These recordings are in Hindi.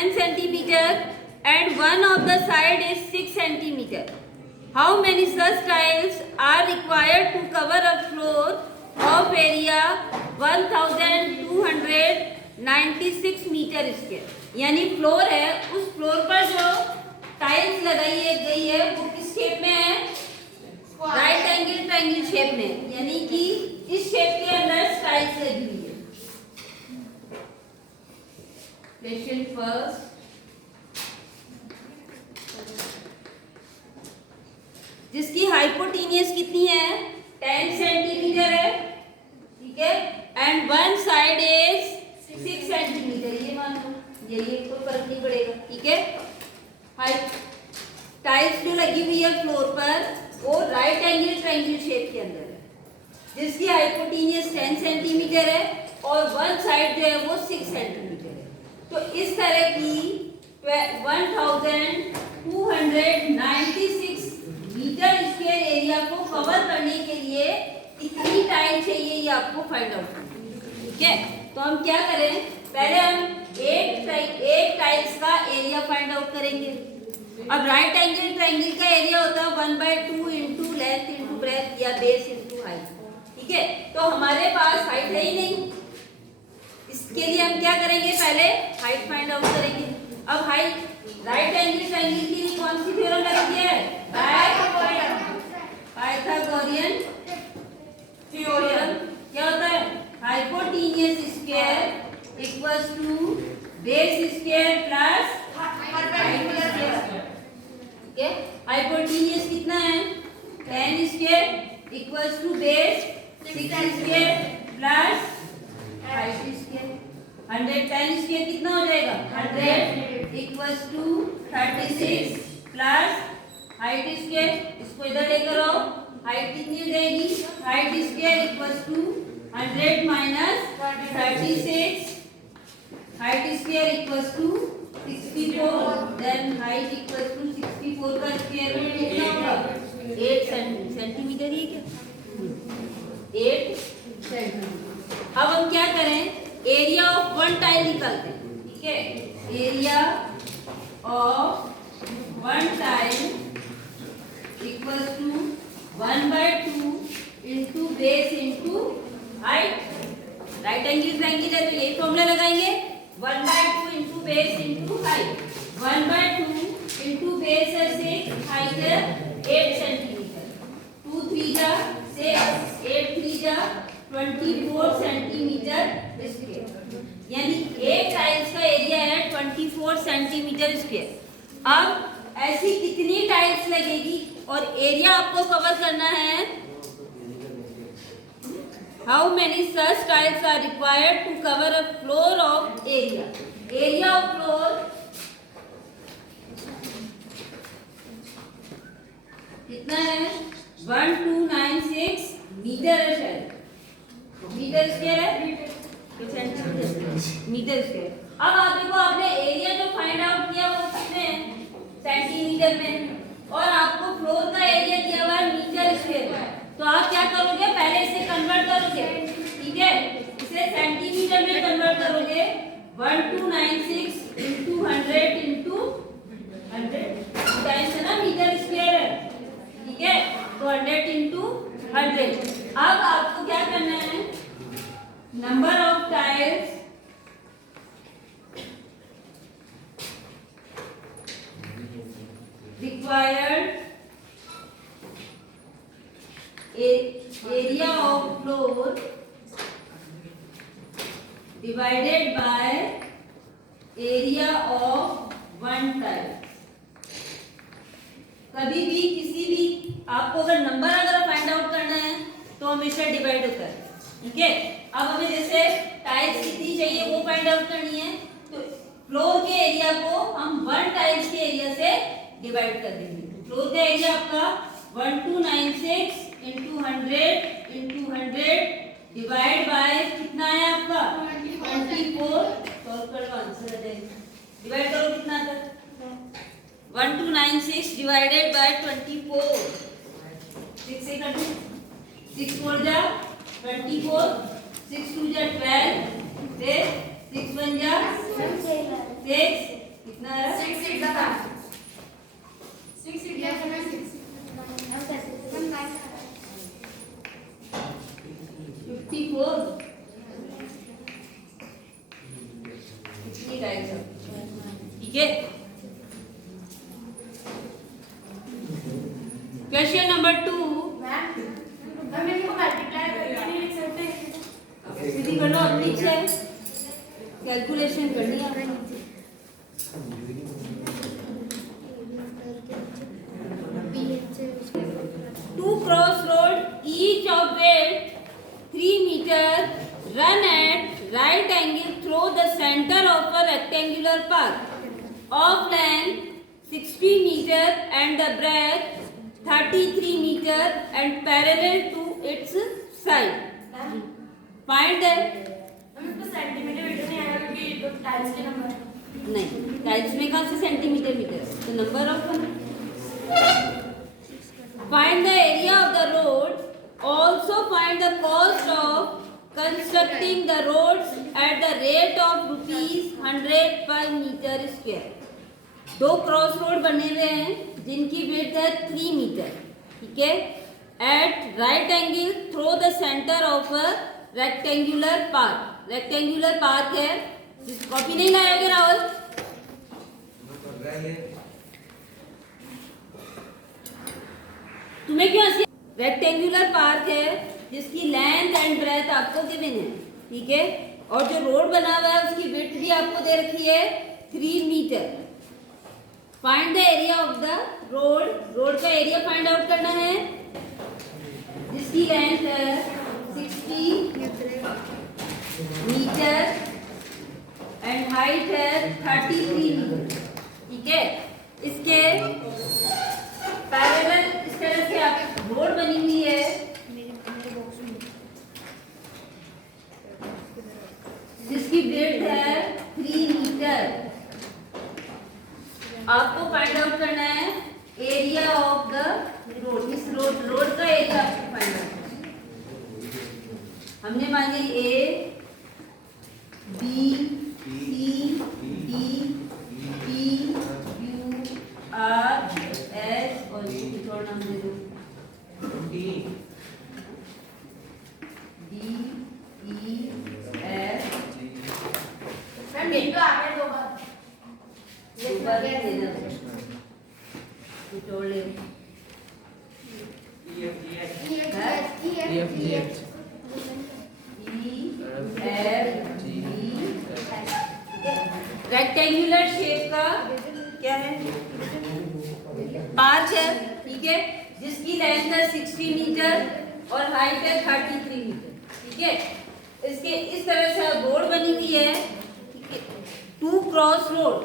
10 centimeter and one of the side is 6 centimeter. How many such tiles are required to cover a floor of area 1296 metre square? यानी फ्लोर है, उस फ्लोर पर जो टाइल्स लगाई गई है वो किस शेप में है? राइट एंगल ट्रायंगल शेप में, यानी कि इस शेप के अंदर टाइल्स लगी हुई है। क्वेश्चन फर्स्ट, जिसकी हाइपोटेन्यूज कितनी है? 10 सेंटीमीटर है, ठीक है, and one side is 6 centimetre. ये मान लो, ये कोई फर्क नहीं पड़ेगा, ठीक है। टाइल्स जो लगी हुई है फ्लोर पर वो राइट एंगल ट्रायंगल शेप के अंदर है, जिसकी हाइपोटेन्यूज 10 सेंटीमीटर है और वन साइड जो है वो 6 सेंटीमीटर है। तो इस तरह की 1296 मीटर स्क्वायर एरिया को कवर करने के लिए कितनी टाइल चाहिए ये आपको फाइंड आउट करना है, ठीक है। तो हम क्या करें, पहले हम एक टाइल्स का एरिया फाइंड आउट करेंगे। अब राइट एंगल ट्रायंगल का एरिया होता है 1/2 इंटू लेंथ इंटू ब्रेथ या बेस इंटू हाइट, ठीक है। तो हमारे पास हाइट है ही नहीं, इसके लिए हम क्या करेंगे, पहले हाइट फाइंड आउट करेंगे। अब हाइट राइट एंगल ट्रायंगल के लिए कौन सी थ्योरम लगती है? Pythagorean theorem. क्या होता है? Hypotenuse square equals to base square plus height square, ठीक है। हाइपोटेन्यूज कितना है? 10 square equals to base 6 square plus height square. 110 square कितना हो जाएगा? 100 equals to 36 plus height square. इसको इधर लेकर आओ, हाइट कितनी हो जाएगी? Height square equals to 100 minus 36, height square equals to 64, then height equals to 64 का स्क्वायर रूट कितना होगा? 8 सेंटीमीटर। ये क्या? 8 सेंटीमीटर। अब हम क्या करें, एरिया ऑफ वन टाइल निकालते हैं, ठीक है। Area of one tile equals to 1/2 into base into height. Right angle triangle है तो यही फॉर्मूला लगाएंगे, 1/2 into base into height. 1/2 into base है 6, हाइट है 8 सेंटीमीटर। 2 3 जा 6, 8 3 जा 24 सेंटीमीटर स्क्वायर, यानी एक टाइल्स का एरिया है 24 सेंटीमीटर स्क्वायर। अब ऐसी कितनी टाइल्स लगेगी और एरिया आपको कवर करना है? How many such tiles are required to cover a floor of area? Area of floor कितना है? 1296 मीटर है, शायद मीटर स्क्वायर है, मीटर स्क्वायर। अब आप देखो, आपने एरिया जो फाइंड आउट किया वो कितने है? सेंटीमीटर में, और आपको फ्लोर का एरिया दिया हुआ है मीटर स्क्वायर में। तो आप क्या करोगे, पहले इसे कन्वर्ट करोगे, ठीक है। इसे सेंटीमीटर में कन्वर्ट करोगे, 1296 इंटू 100 इंटू 100 टाइम्स है ना, मीटर स्क्वायर है, ठीक है। तो 100 इंटू 100। अब आपको क्या करना है, number of tiles required area of floor divided by area of one tile। कभी भी किसी भी आपको अगर नंबर फाइंड आउट करना है तो हमेशा डिवाइड होता है, ठीक है। अब हमें जैसे टाइल्स कितनी चाहिए वो फाइंड आउट करनी है, तो फ्लोर के एरिया को हम वन टाइल्स के एरिया से डिवाइड कर देंगे। फ्लोर का एरिया आपका 1296 इंटू 100 इंटू 100 डिवाइड बाय कितना है आपका 24। सॉल्व करो, आंसर आ जाएगा। डिवाइड करो कितना आता है? 1296 डिवाइडेड बाय 24। 6 से कर दो, 6 4 जा 24, 6 2 जा 12, फिर 6 1 जा 6, कितना 54 ठीक है। क्वेश्चन नंबर 2 सीधी कर लो अपनी से कैलकुलेशन करनी है। 2 cross road each of width 3 meter run at right angle through the center of a rectangular path of length 60 meter and the breadth 33 meter and parallel to its side. Find the नहीं टाइल्स में कहाँ से सेंटीमीटर मीटर तो number of find the area of the road. Also find the cost of constructing the roads at the rate of ₹100 per meter square. 2 cross road बने हुए हैं जिनकी विड्थ है 3 मीटर ठीक है at right angle through the centre of a rectangular park. Rectangular park है कॉपी नहीं लाओगे राहुल तुम्हें क्यों ऐसे रेक्टेंगुलर पार्क है जिसकी लेंथ एंड ब्रेथ आपको गिवन है ठीक है और जो रोड बना हुआ है उसकी विड्थ भी आपको दे रखी है 3 metre. Find the area of the road. Road का एरिया फाइंड आउट करना है जिसकी लेंथ है 60 मीटर एंड हाइट है 33 मीटर ठीक है। इसके पैरेलल इस तरह से आप रोड बनी हुई है जिसकी ब्रेड है 3 मीटर। आपको फाइंड आउट करना है एरिया ऑफ द रोड। इस रोड का एरिया आपको फाइंड आउट करना है। हमने मानी A B C D E U R S और कुछ और नाम दे दो डी ई एफ एक बार दे दो कुछ और ले रेक्टेंगुलर शेप का क्या है पार्क है ठीक है जिसकी लेंथ है 60 मीटर और हाइट है 33 मीटर ठीक है। इसके इस तरह से रोड बनी हुई है ठीक है 2 क्रॉस रोड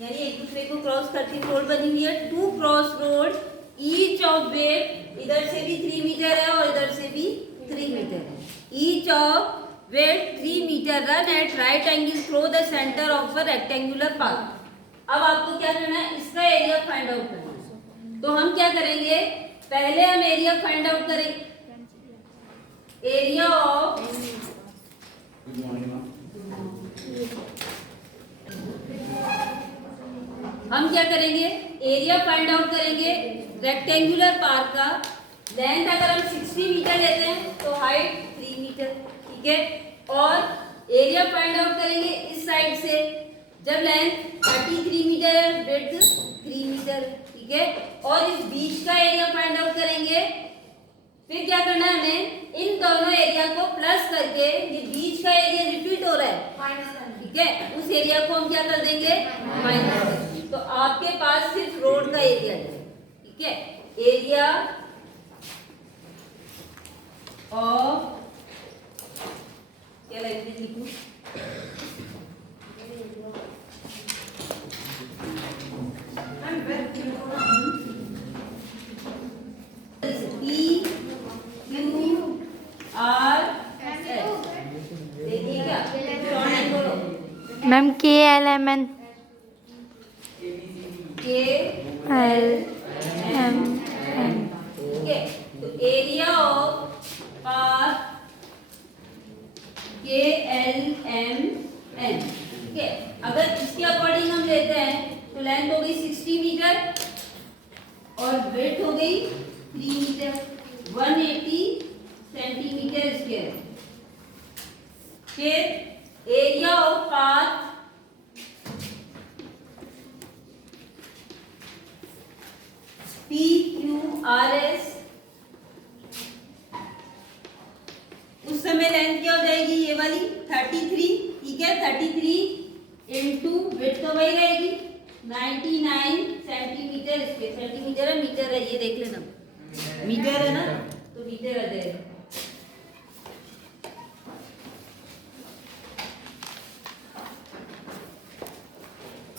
यानी एक दूसरे को क्रॉस करती रोड बनी हुई है 2 cross road each of width इधर से भी 3 मीटर है और इधर से भी 3 मीटर है। Each of width 3 metre run at right angle through the centre of a rectangular park. अब आपको क्या करना है इसका एरिया फाइंड आउट करना है। तो हम क्या करेंगे पहले हम एरिया फाइंड आउट करेंगे एरिया ऑफ हम क्या करेंगे एरिया फाइंड आउट करेंगे रेक्टेंगुलर पार्क का। लेंथ अगर हम 60 मीटर लेते हैं तो हाइट 3 मीटर ठीक है और एरिया फाइंड आउट करेंगे इस साइड से जब लेंथ 33 मीटर है विड्थ 3 मीटर ठीक है और इस बीच का एरिया फाइंड आउट करेंगे। फिर क्या करना है हमें इन दोनों एरिया को प्लस करके ये बीच का एरिया रिपीट हो रहा है ठीक है उस एरिया को हम क्या कर देंगे माइनस। तो आपके पास सिर्फ रोड का एरिया है ठीक है एरिया ऑफ क्या लैंग्वेज लिखूं मैम KLMN ठीक है तो एरिया ऑफ पार्क KLMN ठीक है। अगर इसके अकॉर्डिंग हम लेते हैं तो लेंथ हो गई 60 मीटर और विड्थ हो गई 3 मीटर, 180 सेंटीमीटर स्क्वायर। फिर एरिया ऑफ पाथ PQRS, उस समय लेंथ क्या हो जाएगी ये वाली 33, ठीक है, 33 इंटू विड्थ तो वही रहेगी 99 सेंटीमीटर स्क्वायर। सेंटीमीटर है मीटर है ये देख लेना, मीटर है ना तो मीटर आ जाएगा।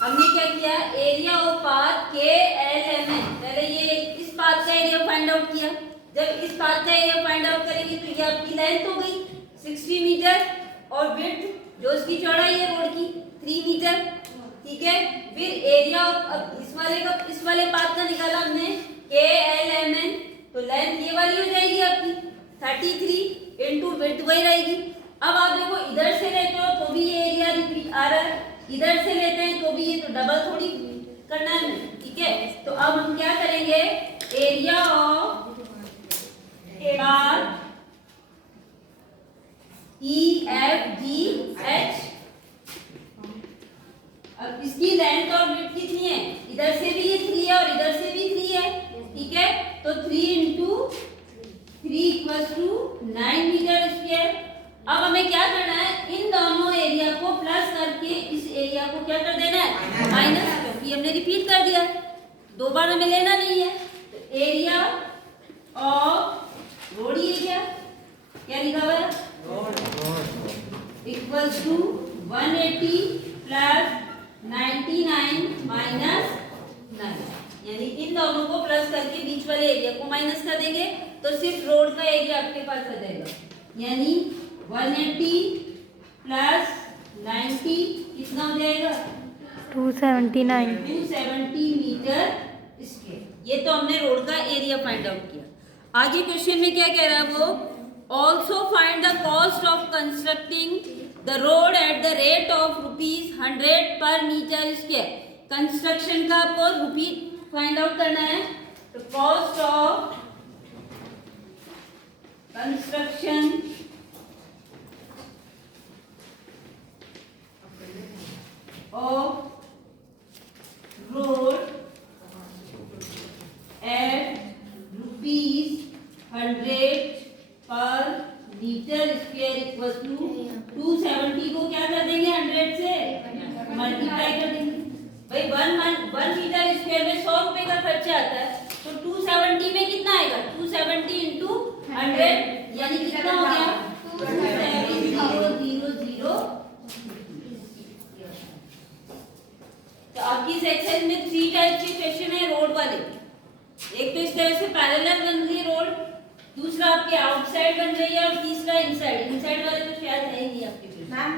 हमने क्या किया, एरिया ऑफ पाथ KLMN, पहले ये इस पाथ का एरिया फाइंड आउट किया। जब इस पाथ का एरिया फाइंड आउट करेंगे तो ये आपकी लेंथ हो गई 60 मीटर और विड्थ जो इसकी चौड़ाई है रोड की 3 मीटर, ठीक है। फिर एरिया ऑफ, अब इस वाले पाथ का निकाला हमने KLMN, तो लेंथ ये वाली हो जाएगी आपकी 33 इंटू विड्थ वही रहेगी। अब आप देखो इधर से लेते हो तो भी ये एरिया रिपीट आ रहा है, इधर से लेते हैं तो भी ये, तो डबल थोड़ी करना है, ठीक है। तो अब हम क्या करेंगे, एरिया ऑफ पाथ EFGH, अब इसकी लेंथ और विड्थ कितनी है, इधर से भी ये 3 है और इधर से भी 3 है, ठीक है। तो 3 into 3 equals to 9 metre square. अब हमें क्या करना है, इन दोनों एरिया को प्लस करके इस एरिया को क्या कर देना है, माइनस, क्योंकि हमने रिपीट कर दिया, दो बार हमें लेना नहीं है। तो एरिया ऑफ रोड एरिया क्या लिखा हुआ है, इक्वल्स टू 180 प्लस 99 माइनस 9, यानी इन दोनों को प्लस करके बीच वाले एरिया को माइनस कर देंगे तो सिर्फ रोड का एरिया आपके पास आ जाएगा, यानी 180 प्लस 90 कितना हो जाएगा, 279 मीटर स्क्वायर। ये तो हमने रोड का एरिया फाइंड आउट किया। आगे क्वेश्चन में क्या कह रहा है वो, also find the cost of constructing the road eight the rate of ₹100 पर मीटर स्क्वायर। कंस्ट्रक्शन का आपको रुपी फाइंड आउट करना है, तो cost of construction of road at ₹100 पर मीटर स्क्वायर इक्वल टू 270 को क्या कर देंगे 100 से मल्टीप्लाई कर देंगे। भाई 1 मीटर स्क्वायर में 100 रुपए का खर्चा आता है, तो 270 में कितना आएगा, 270 इंटू 100 यानी कितना हो गया 27000। तो आपकी इस एक्सरसाइज में 3 टाइप के क्वेश्चन है रोड वाले। एक तो इस तरह से पैरेलल बन रही है रोड, दूसरा आपके आउटसाइड बन रही है और तीसरा इनसाइड। इनसाइड वाले तो शायद है ही नहीं आपके क्वेश्चन।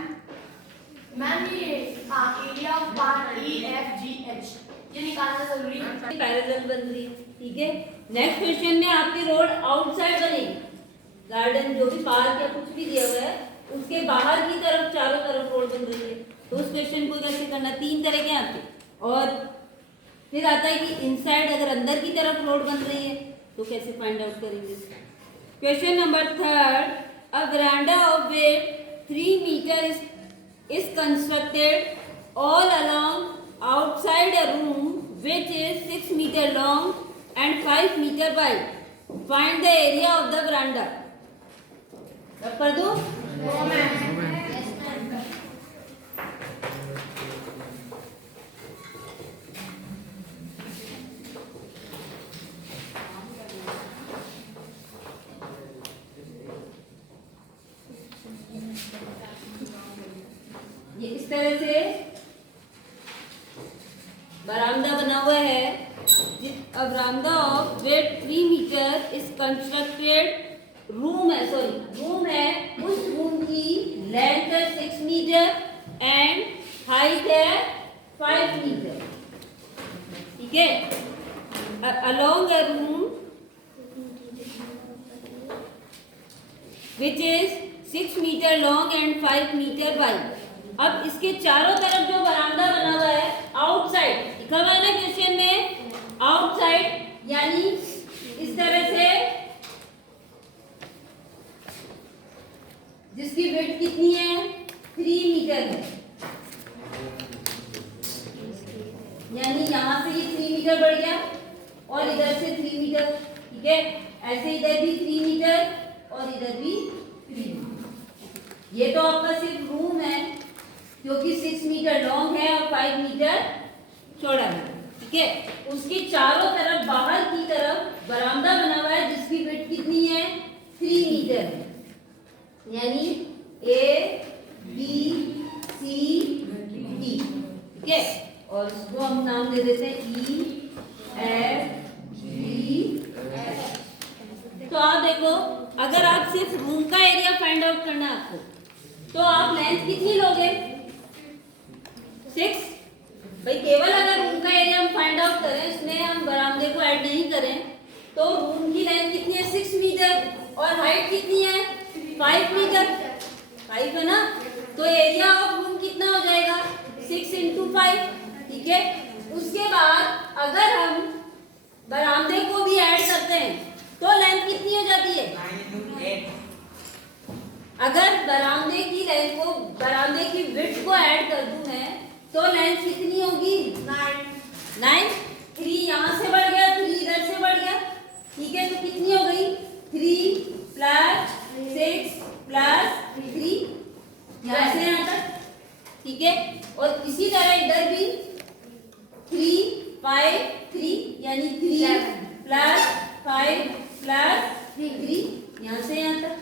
मैम ये एरिया ऑफ पार्ट EFGH ये निकालना जरूरी है, पैरेलल बन रही है, ठीक है। नेक्स्ट क्वेश्चन में आपकी रोड आउटसाइड बनेगी, गार्डन जो भी पार्क या कुछ भी दिया हुआ है उसके बाहर की तरफ चारों तरफ रोड बन रही है, तो उस क्वेश्चन को कैसे करना, 3 तरह के आते। और फिर आता है कि इनसाइड अगर अंदर की तरफ रोड बन रही है तो कैसे फाइंड आउट करेंगे। Question number 3, a veranda of width 3 meter is constructed all along outside a room which is 6 meter long and 5 meter wide. Find the area of the veranda. रब कर दो। ये इस तरह से बरामदा बना हुआ है। A veranda of width 3 meter is constructed, room है, उस रूम की लेंथ है 6 मीटर एंड हाइट है 5 मीटर, ठीक है। Along a room which is 6 metre long and 5 metre wide. अब इसके चारों तरफ जो बरामदा बना हुआ है मीटर बढ़ गया और इधर से 3 मीटर, ठीक है। ऐसे इधर भी 3 मीटर और इधर भी 3 मीटर। ये तो आपका सिर्फ रूम है जो कि 6 मीटर लॉन्ग है और 5 मीटर चौड़ा है, ठीक है। उसके चारों तरफ बाहर की तरफ बरामदा बना हुआ है जिसकी विड्थ कितनी है, 3 मीटर है, यानी ए बी सी डी, ठीक है। और इसको हम नाम दे देते हैं ई एफ जी एच। तो आप देखो, अगर आप सिर्फ रूम का एरिया फाइंड आउट करना है आपको, तो आप लेंथ कितनी लोगे, 6। भाई केवल अगर रूम का एरिया हम फाइंड आउट करें, इसमें हम बरामदे को ऐड नहीं करें, तो रूम की लेंथ कितनी है, 6 मीटर और हाइट कितनी है, 5 मीटर, 5 है ना। तो एरिया ऑफ रूम कितना हो जाएगा, 6 × 5, ठीक है। उसके बाद अगर हम बरामदे को भी ऐड करते हैं तो लेंथ कितनी हो जाती है, 9 × 8। अगर बरामदे की लेंथ को, बरामदे की विड्थ को ऐड कर दूं मैं, तो लेंथ कितनी होगी, 9। 3 यहाँ से बढ़ गया, 3 इधर से बढ़ गया, ठीक है। तो कितनी हो गई, 3 + 6 + 3, यहाँ से यहाँ तक, ठीक है। और इसी तरह इधर भी 3 5 3, यानी 3 + 5 + 3, यहाँ से यहाँ तक।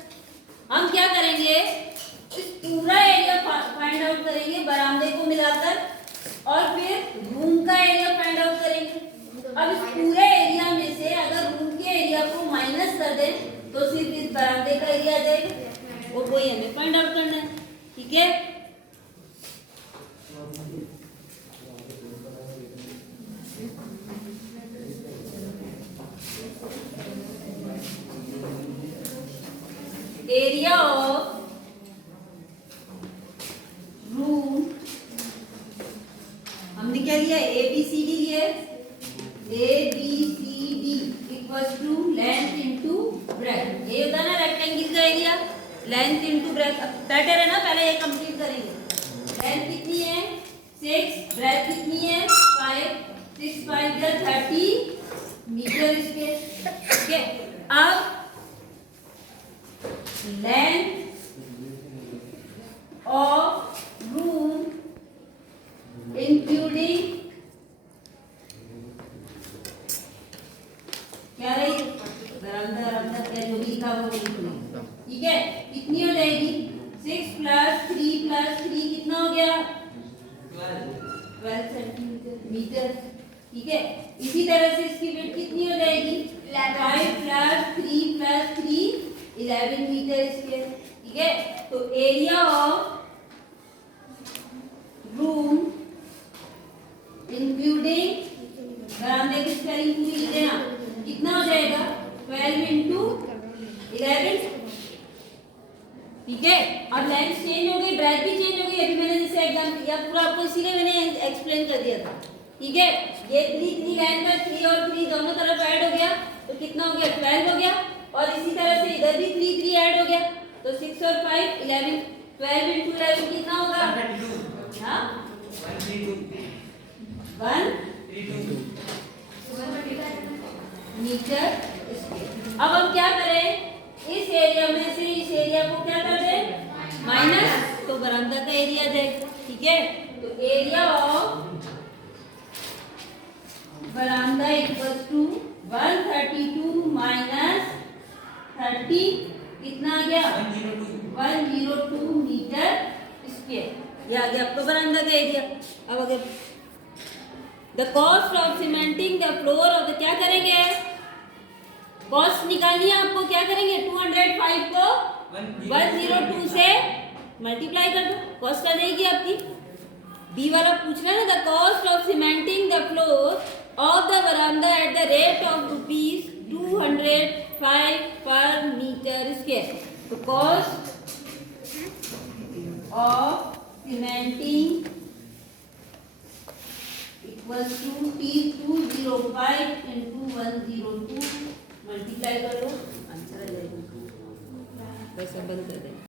हम क्या करेंगे, इस पूरा एरिया फाइंड आउट करेंगे बरामदे को मिलाकर, और फिर रूम का एरिया फाइंड आउट करेंगे। अब इस पूरे एरिया में से अगर रूम के एरिया को माइनस कर दें तो सिर्फ इस बरामदे का एरिया आ जाएगा, वो वही हमें फाइंड आउट करना है, ठीक है। एरिया ऑफ रूम हमने क्या लिया, ए बी सी डी लिया, A B C D equals to length into breadth. ये होता है ना रेक्टेंगल का area, length into breadth. Better है ना, पहले ये कंप्लीट करेंगे। लेंथ कितनी है, 6, ब्रेथ कितनी है, 5, 6 × 5 = 30 मीटर स्क्वायर, ठीक है। अब लेंथ of room including क्या रही, बरामदा क्या जो भी लिखा वो लिखना, ठीक है। कितनी हो जाएगी, 6 + 3 + 3 कितना हो गया, 12 सेंटीमीटर, ठीक है। इसी तरह से इसकी विड्थ कितनी हो जाएगी, 5 + 3 + 3 11 मीटर स्क्वायर, ठीक है। तो एरिया ऑफ रूम इंक्लूडिंग बरामदे की स्पेलिंग पूरी लिख देना, कितना हो जाएगा, 12 × 11, ठीक है। अब लेंथ चेंज हो गई, ब्रेथ भी चेंज हो गई, अभी मैंने जैसे एग्जांपल दिया पूरा आपको, इसीलिए मैंने एक्सप्लेन कर दिया था, ठीक है। ये 3 लेंथ का 3 और 3 दोनों तरफ ऐड हो गया, तो कितना हो गया, 12 हो गया। और इसी तरह से इधर भी 3 ऐड हो गया, तो 6 और 5 11, 12 × 11 कितना होगा, हाँ 132 मीटर स्क्वायर। अब हम क्या करें, इस एरिया में से इस एरिया को क्या कर दें, माइनस, तो बरामदा का एरिया आ जाएगा, ठीक है। तो एरिया ऑफ बरामदा इक्वल्स टू 132 - 30 कितना आ गया, 102 मीटर स्क्वायर। ये आ गया आपका बरामदा का एरिया। अब अगर the cost of cementing the floor of the, क्या करेंगे, कॉस्ट निकालनी है आपको, क्या करेंगे, 205 को 102 से मल्टीप्लाई कर दो, कॉस्ट आ जाएगी आपकी। बी वाला पूछ रहा है ना, the cost of cementing the floor of the बरामदा at the rate of ₹205 per metre square. तो cost of cementing equals to T205 × 102 multiply कर लो, आंसर आ जाएगा। पैसा बंद कर दें।